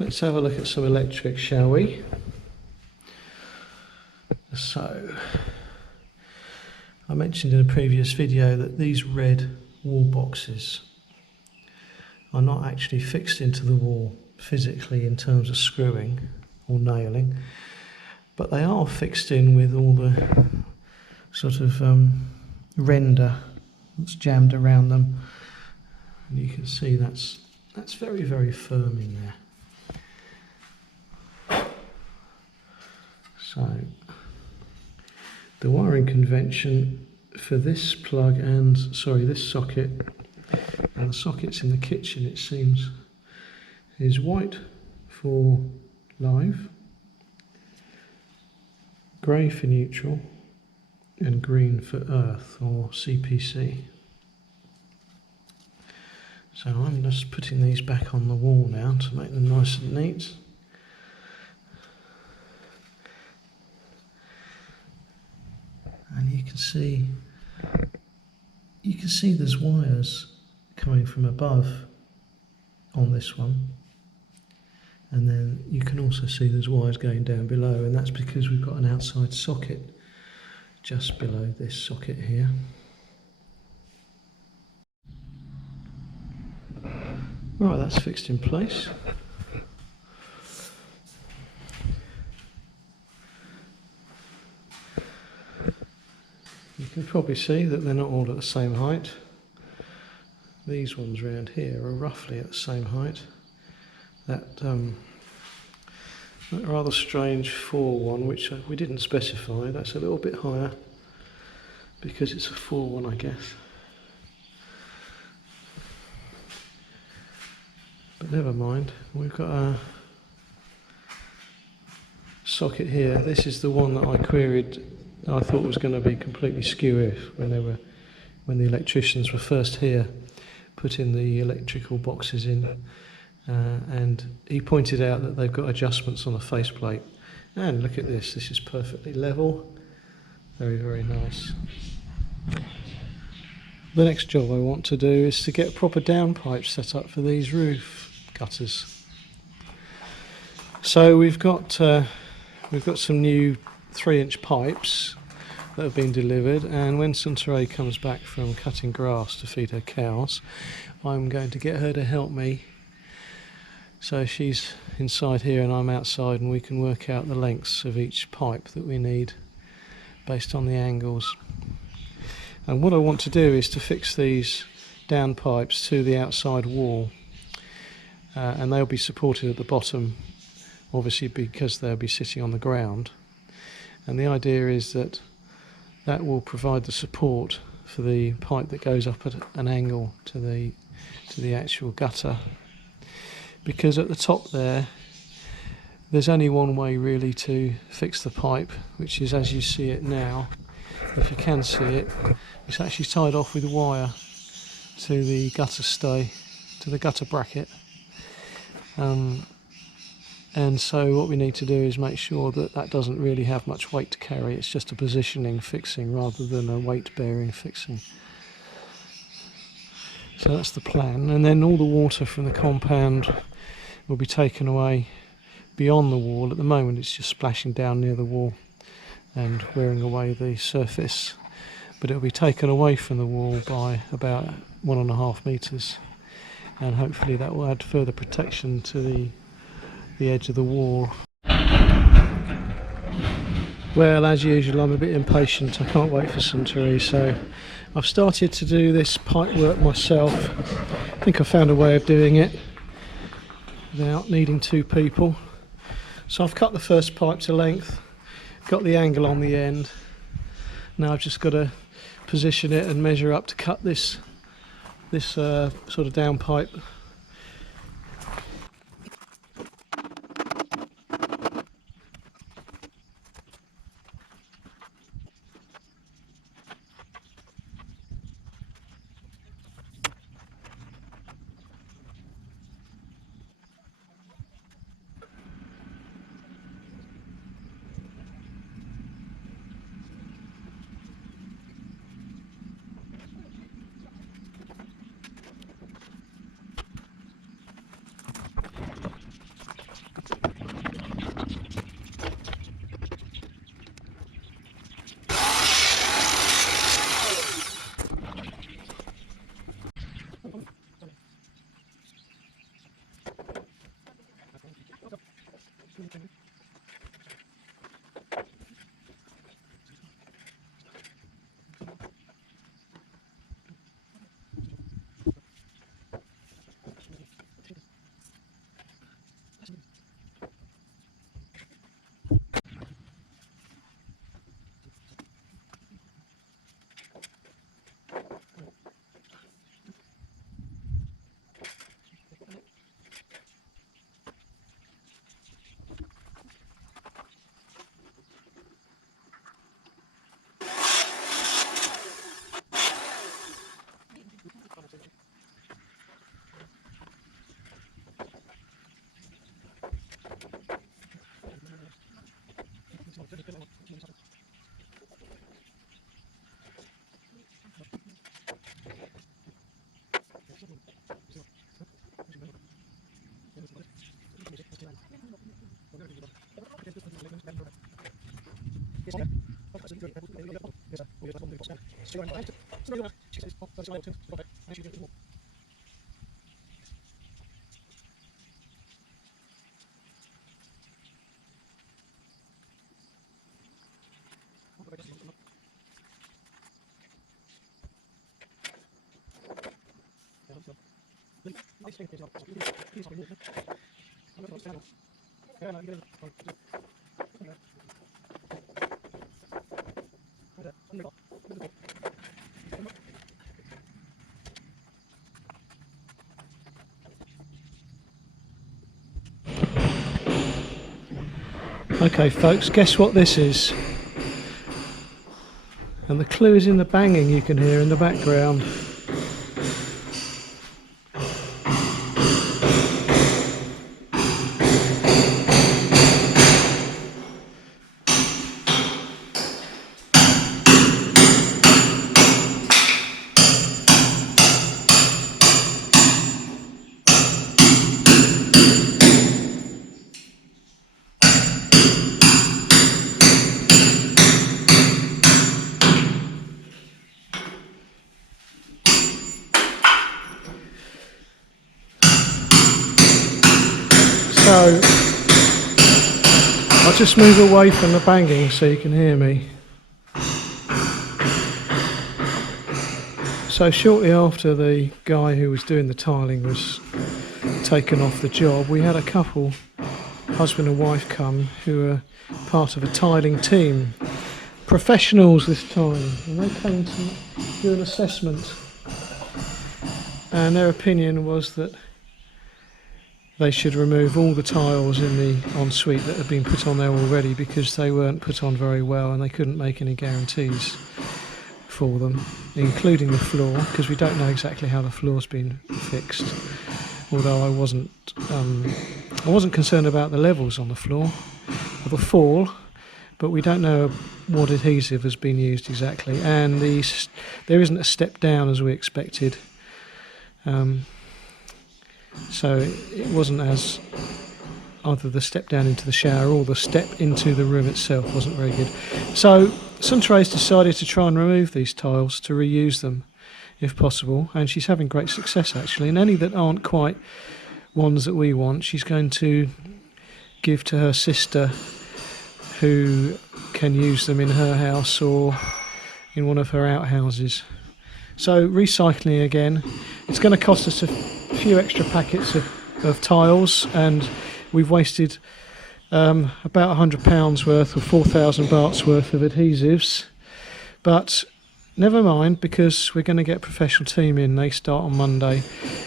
Let's have a look at some electric, shall we? So, I mentioned in a previous video that these red wall boxes are not actually fixed into the wall physically in terms of screwing or nailing, but they are fixed in with all the sort of render that's jammed around them, and you can see that's very, very firm in there. So the wiring convention for this plug and this socket and the sockets in the kitchen, it seems, is white for live, grey for neutral, and green for earth or CPC. So I'm just putting these back on the wall now to make them nice and neat. And you can see there's wires coming from above on this one, and then you can also see there's wires going down below, and that's because we've got an outside socket just below this socket here. Right, that's fixed in place. You can probably see that they're not all at the same height. These ones around here are roughly at the same height. That rather strange 4 one, which we didn't specify, that's a little bit higher because it's a 4 one, I guess. But never mind, we've got a socket here. This is the one that I queried. I thought was going to be completely skew when the electricians were first here putting the electrical boxes in, and he pointed out that they've got adjustments on the faceplate. And look at this is perfectly level, very, very nice. The next job I want to do is to get proper downpipes set up for these roof gutters. So we've got some new 3-inch pipes that have been delivered, and when Suntoray comes back from cutting grass to feed her cows, I'm going to get her to help me. So she's inside here and I'm outside, and we can work out the lengths of each pipe that we need based on the angles. And what I want to do is to fix these down pipes to the outside wall, and they'll be supported at the bottom, obviously because they'll be sitting on the ground. And the idea is that that will provide the support for the pipe that goes up at an angle to the actual gutter. Because at the top there's only one way really to fix the pipe, which is as you see it now. If you can see it, it's actually tied off with wire to the gutter stay, to the gutter bracket. And so what we need to do is make sure that that doesn't really have much weight to carry. It's just a positioning fixing rather than a weight bearing fixing. So that's the plan, and then all the water from the compound will be taken away beyond the wall. At the moment it's just splashing down near the wall and wearing away the surface, but it will be taken away from the wall by about 1.5 meters, and hopefully that will add further protection to the edge of the wall. Well, as usual, I'm a bit impatient. I can't wait for Suntory, so I've started to do this pipe work myself. I think I found a way of doing it without needing 2 people. So I've cut the first pipe to length, got the angle on the end. Now I've just got to position it and measure up to cut this sort of down pipe. Okay folks, guess what this is? And the clue is in the banging you can hear in the background. So I'll just move away from the banging so you can hear me. So shortly after the guy who was doing the tiling was taken off the job, we had a couple, husband and wife, come who are part of a tiling team. Professionals this time, and they came to do an assessment, and their opinion was that they should remove all the tiles in the ensuite that had been put on there already because they weren't put on very well and they couldn't make any guarantees for them, including the floor, because we don't know exactly how the floor's been fixed. Although I wasn't concerned about the levels on the floor or the fall, but we don't know what adhesive has been used exactly, and there isn't a step down as we expected. So it wasn't as either the step down into the shower or the step into the room itself wasn't very good. So Suntrace decided to try and remove these tiles to reuse them if possible, and she's having great success actually. And any that aren't quite ones that we want, she's going to give to her sister who can use them in her house or in one of her outhouses. So recycling again, it's going to cost us a few extra packets of tiles, and we've wasted about £100 worth or 4,000 bahts worth of adhesives, but never mind, because we're going to get a professional team in. They start on Monday,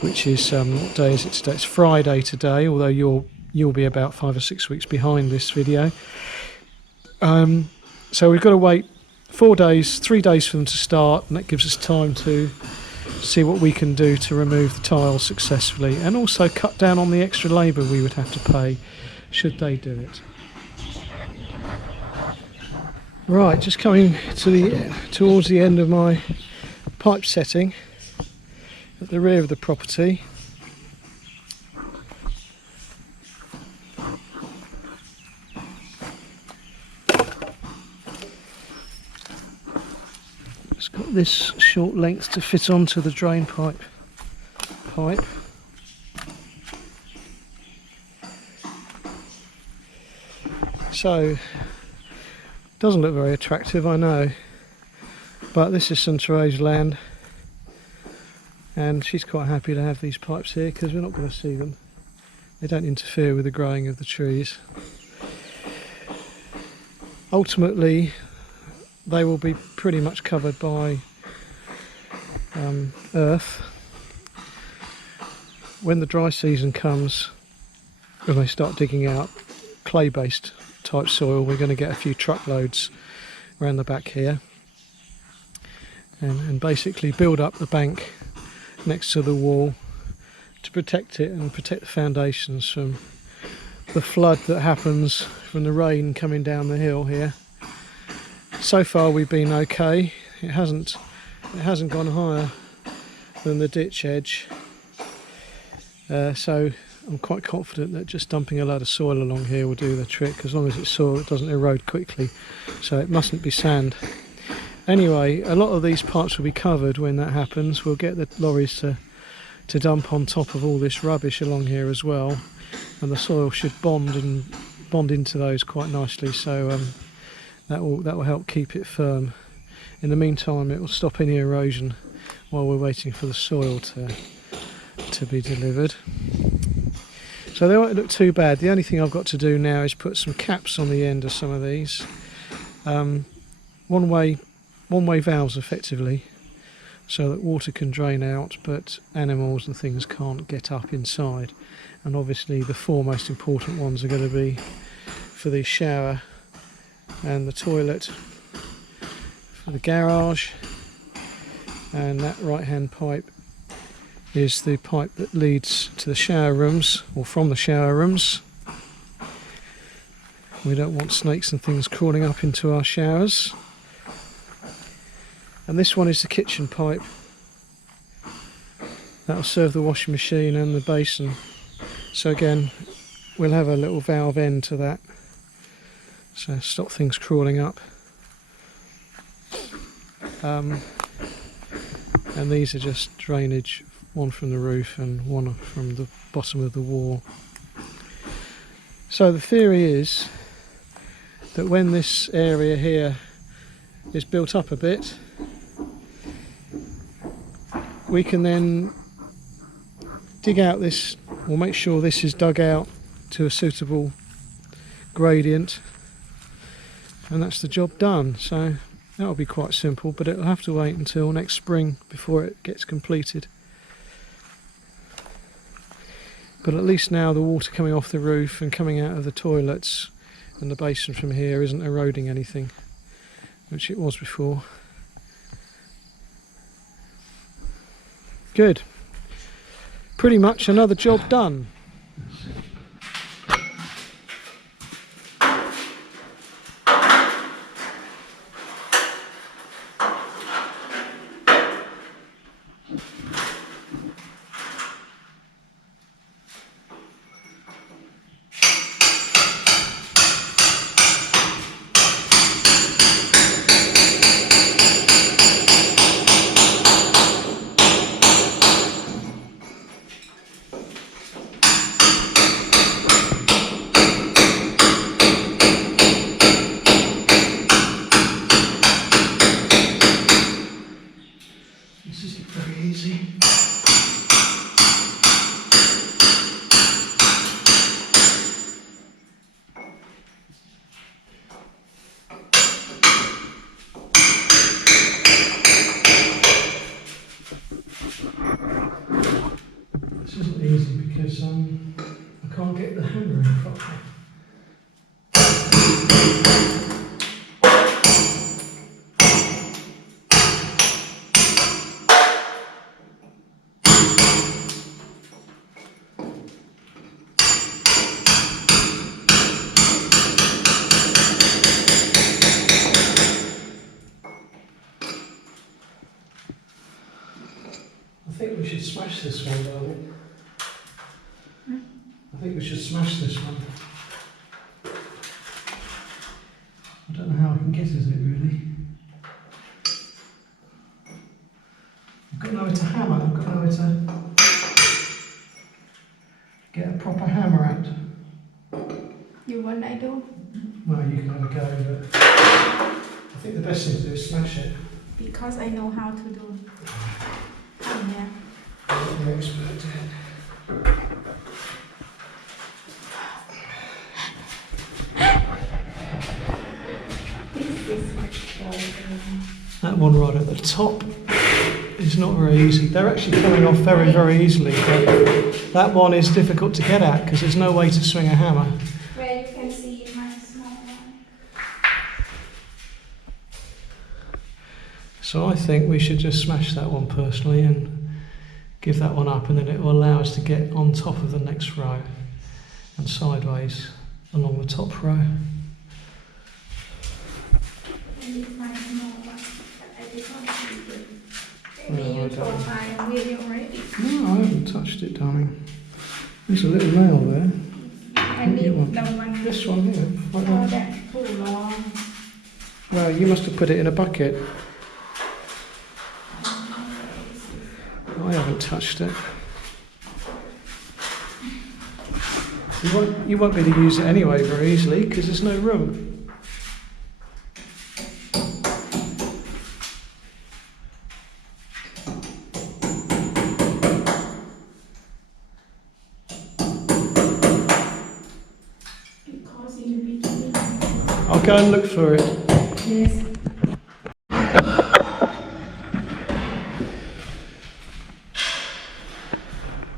which is what day is it today? It's Friday today, although you'll be about 5 or 6 weeks behind this video. So we've got to wait 3 days for them to start, and that gives us time to see what we can do to remove the tiles successfully, and also cut down on the extra labour we would have to pay should they do it. Right, just coming towards the end of my pipe setting at the rear of the property. It's got this short length to fit onto the drain pipe. So, doesn't look very attractive, I know, but this is Suntrace's land, and she's quite happy to have these pipes here because we're not going to see them. They don't interfere with the growing of the trees. Ultimately, they will be pretty much covered by earth. When the dry season comes, when they start digging out clay-based type soil, we're going to get a few truckloads around the back here, and basically build up the bank next to the wall to protect it and protect the foundations from the flood that happens from the rain coming down the hill here. So far we've been okay. It hasn't gone higher than the ditch edge, so I'm quite confident that just dumping a load of soil along here will do the trick. As long as it's soil, it doesn't erode quickly, so it mustn't be sand. Anyway, a lot of these pipes will be covered when that happens. We'll get the lorries to dump on top of all this rubbish along here as well, and the soil should bond into those quite nicely, so that will help keep it firm. In the meantime, it will stop any erosion while we're waiting for the soil to be delivered. So they won't look too bad. The only thing I've got to do now is put some caps on the end of some of these, one-way valves effectively, so that water can drain out but animals and things can't get up inside. And obviously the four most important ones are going to be for the shower and the toilet, for the garage, and that right hand pipe is the pipe that leads to the shower rooms, or from the shower rooms. We don't want snakes and things crawling up into our showers. And this one is the kitchen pipe. That'll serve the washing machine and the basin. So again, we'll have a little valve end to that, so stop things crawling up. And these are just drainage, one from the roof and one from the bottom of the wall. So the theory is that when this area here is built up a bit, we can then dig out this, or make sure this is dug out to a suitable gradient, and that's the job done. So that'll be quite simple, but it'll have to wait until next spring before it gets completed. But at least now the water coming off the roof and coming out of the toilets and the basin from here isn't eroding anything, which it was before. Good. Pretty much another job done. This isn't very easy. This isn't easy because I can't get the hammer in properly. I think we should smash this one, darling. I think we should smash this one. I don't know how I can get at it really. I've got nowhere to hammer, I've got nowhere to get a proper hammer at. You want I do? Well, you can have a go, but I think the best thing to do is smash it. Because I know how to do. Oh, yeah. I'm the expert here. This is That one right at the top is not very easy. They're actually coming off very, very easily, but that one is difficult to get at because there's no way to swing a hammer. where you can see my small one. So I think we should just smash that one personally and give that one up, and then it will allow us to get on top of the next row. and sideways along the top row. Maybe find more, but I did not see it. Maybe No, I you don't. saw my video already. No, I haven't touched it, darling. There's a little nail there. I need the one. This one here. Like Oh, that. that's too long. Well, you must have put it in a bucket. I haven't touched it. You won't be able to use it anyway very easily because there's no room. Because in the beginning. I'll go and look for it. Yes.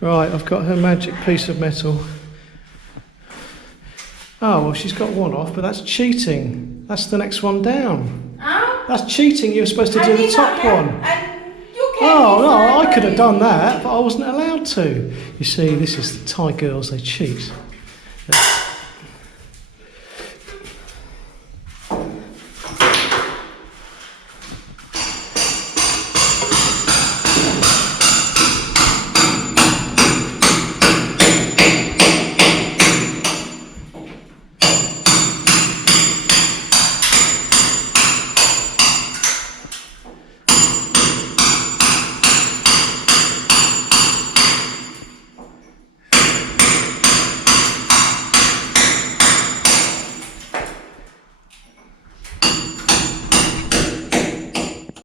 Right, I've got her magic piece of metal. Oh, well, she's got one off, but that's cheating. That's the next one down. Ah? That's cheating. You were supposed to I do the did top not, yeah. one. And you can Oh, no, decide I could have whether done you- that, but I wasn't allowed to. You see, this is the Thai girls, they cheat.